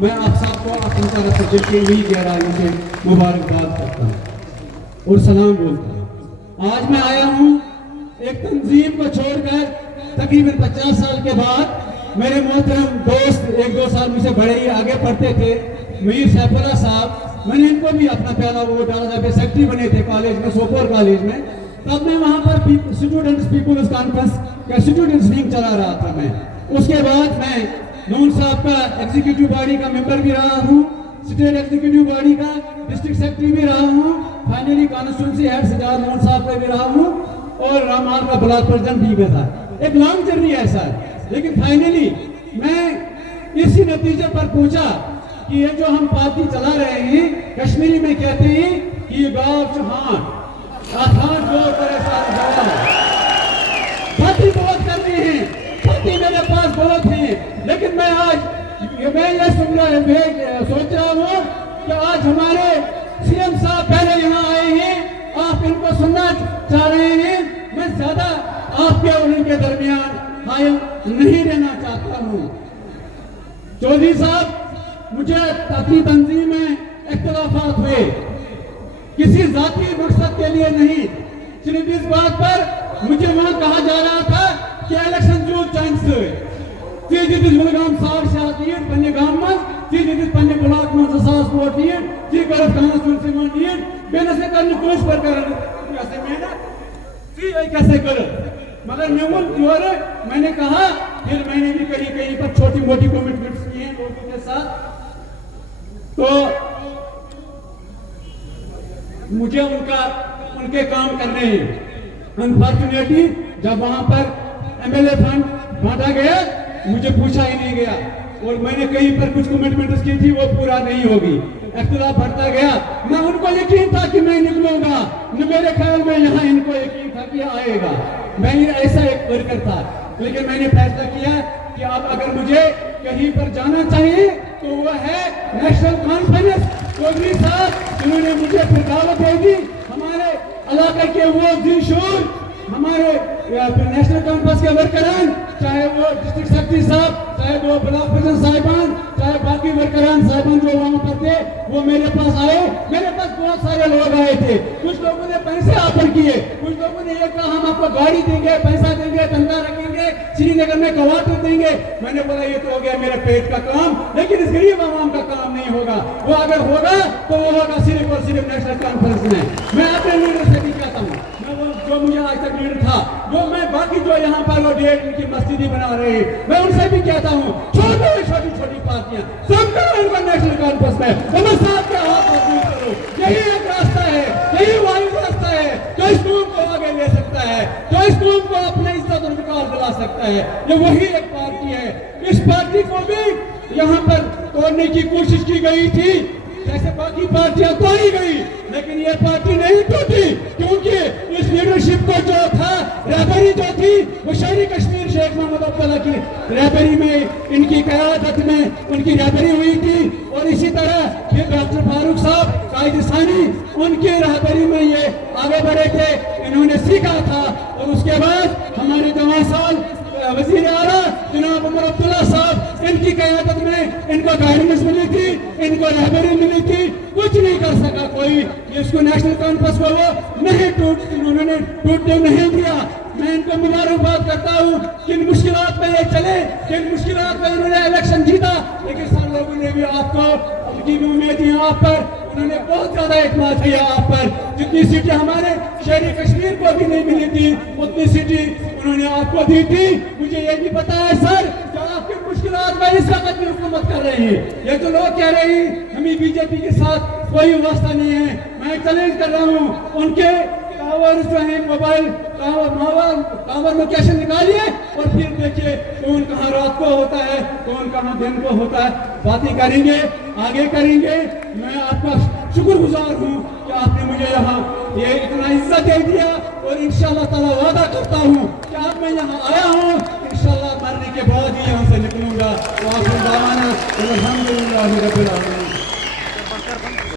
میں آپ سب کو اپنی طرف سے دل کی ہوئی گہرائیوں سے مبارکباد کرتا ہوں اور سلام بولتا ہوں۔ آج میں آیا ہوں ایک تنظیم کو چھوڑ کر تقریباً 50 سال کے بعد۔ میرے محترم دوست 1-2 سال مجھ سے بڑے ہی آگے پڑھتے تھے، میر سیف اللہ صاحب، میں نے ان کو بھی اپنا پہلا ووٹ ڈالا جب سیکٹری بنے تھے کالج میں، سوپور کالج میں۔ تب میں وہاں پر اسٹوڈنٹس پیپلز کانفرنس کا اسٹوڈنٹس ونگ چلا رہا تھا میں۔ اس کے بعد میں نون صاحب کا ایگزیکٹیو باڈی کا ممبر بھی رہا ہوں، اسٹیٹ ایگزیکٹیو باڈی کا ڈسٹرکٹ سیکرٹری بھی رہا ہوں، فائنلی کانسٹیچوئنسی ہیڈ سجاد نون صاحب کا بھی رہا ہوں، اور رامال کا بلاک پریزیڈنٹ بھی تھا۔ ایک لانگ جرنی ایسا ہے، لیکن فائنلی میں اسی نتیجے پر پہنچا کہ یہ جو ہم پارٹی چلا رہے ہیں، کشمیری میں کہتے ہیں کہ یہ گاؤں چوہان آسان گو کرے سارے جوان۔ پارٹی بہت کرتے ہیں، پارٹی میرے پاس بہت ہیں، لیکن میں یہ سوچ رہا ہوں کہ آج ہمارے سی ایم صاحب پہلے یہاں آئے ہیں، آپ ان کو سننا چاہ رہے ہیں، میں زیادہ آپ کے اور ان کے درمیان حائل نہیں رہنا چاہتا ہوں۔ چودھری صاحب، مجھے اپنی تنظیم میں اختلافات ہوئے، کسی ذاتی مقصد کے لیے نہیں، صرف اس بات پر مجھے وہاں کہا جا رہا تھا کہ الیکشن جو چانس گام ساڑ شیت پنہ گام من پنہ بلاک من 2000 ووٹ دین کرف کانسٹیچوئنسی من دین بیس کر کس پر کیسے کر، مگر میں نے کہا، پھر میں نے بھی کہیں پر چھوٹی موٹی کمٹمنٹس کی ہیں لوگوں کے ساتھ، تو مجھے ان کے کام کرنے ہیں۔ انفارچونیٹلی جب وہاں پر ایم ایل اے فنڈ بانٹا گیا، مجھے پوچھا ہی نہیں گیا، اور میں نے کہیں پر کچھ کمٹمنٹس کی تھی وہ پورا نہیں ہوگی، اختلاف بڑھتا گیا۔ میں ان کو یقین تھا کہ میں نکلوں گا، میرے خیال میں یہاں ان کو یقین تھا کہ آئے گا، میں ایسا ایک ورکر تھا، لیکن میں نے فیصلہ کیا کہ اب اگر مجھے کہیں پر جانا چاہیے تو وہ ہے نیشنل کانفرنس۔ چودھری صاحب انہوں نے مجھے پھر دعوت دے دی، ہمارے علاقے کے وہ ذیشور ہمارے نیشنل کانفرنس کے ورکران، چاہے وہ ڈسٹرکٹ سیکرٹری صاحب، چاہے وہ بلاک پریزیڈنٹ صاحبان، چاہے باقی ورکران صاحبان جو وہاں پر تھے، وہ میرے پاس آئے۔ میرے پاس بہت سارے لوگ آئے تھے، کچھ لوگوں نے پیسے آفر کیے، کچھ لوگوں نے یہ کہا ہم آپ کو گاڑی دیں گے، پیسہ دیں گے، تنخواہ رکھیں گے، سری نگر میں کوارٹر دیں گے۔ میں نے بولا یہ تو ہو گیا میرے پیٹ کا کام، لیکن اس غریب عوام کا کام نہیں ہوگا، وہ اگر ہوگا تو وہ ہوگا صرف اور صرف نیشنل کانفرنس میں۔ میں اپنے لیڈر سے بھی کہتا ہوں، جو مجھے آج تک لیڈر تھا، جو میں باقی جو یہاں پر وہ ڈیڑھ ان کی مسجدی بنا رہے ہیں، میں ان سے بھی کہتا ہوں چھوٹی پارٹیاں سب کرو ان کو نیشنل کانفرنس میں، ہمیں ساتھ کے ہاتھ مضبوط کرو۔ یہی ایک راستہ ہے، یہی واحد راستہ ہے جو اس قوم کو آگے لے سکتا ہے، جو اس قوم کو اپنے عزت اور وقار دلا سکتا ہے۔ یہ وہی ایک پارٹی ہے۔ اس پارٹی کو بھی یہاں پر توڑنے کی کوشش کی گئی تھی، جیسے باقی پارٹیاں توڑی گئی، لیکن یہ پارٹی نہیں ٹوٹی، کیونکہ اس لیڈرشپ کو جو تھا، رہبری جو تھی، وہ شہری کشمیر شیخ محمد عبداللہ کی رہبری میں، ان کی قیادت میں ان کی رہبری ہوئی تھی، اور اسی طرح پھر ڈاکٹر فاروق صاحب قائد ثانی، ان کی رہبری میں یہ آگے بڑھے تھے، انہوں نے سیکھا تھا، اور اس کے بعد ہمارے 9 سال وزیر اعلیٰ جناب عمر عبداللہ صاحب، ان کی قیادت میں ان کو گائیڈنس ملی تھی، ان کو رہبری ملی تھی، کچھ نہیں کر سکا کوئی، اس کو نیشنل کانفرنس کو وہ نہیں انہوں نے ٹوٹنے نہیں دیا۔ میں ان کو مبارکباد کرتا ہوں کہ ان مشکلات میں یہ چلے، کہ ان مشکلات میں انہوں نے الیکشن جیتا، لیکن سب لوگوں نے بھی آپ کو ان کی بھی امید تھی آپ پر، انہوں نے بہت زیادہ اعتماد کیا آپ پر، جتنی سیٹیں ہمارے شہری کشمیر کو بھی نہیں ملی تھی اتنی سیٹیں انہوں نے آپ کو دی تھی۔ مجھے یہ بھی پتا ہے سر کہ آپ کی مشکلات میں اس وقت بھی حکومت کر رہے ہیں، یہ جو لوگ کہہ رہے ہیں ہمیں بی جے پی کے ساتھ کوئی واسطہ نہیں ہے، میں چیلنج کر رہا ہوں، ان کے ٹاور جو ہیں موبائل ٹاور لوکیشن نکالیے اور پھر دیکھیے کون کہاں رات کو ہوتا ہے، کون کہاں دن کو ہوتا ہے، باتیں کریں گے، آگے کریں گے۔ میں آپ کا شکر گزار ہوں کہ آپ نے مجھے یہاں یہ اتنا عزت دے دیا، اور انشاءاللہ تعالی وعدہ کرتا ہوں کہ اب میں یہاں آیا ہوں، انشاءاللہ مرنے کے بعد ہی یہاں سے نکلوں گا۔ وآخر دعوانا الحمدللہ رب العالمین۔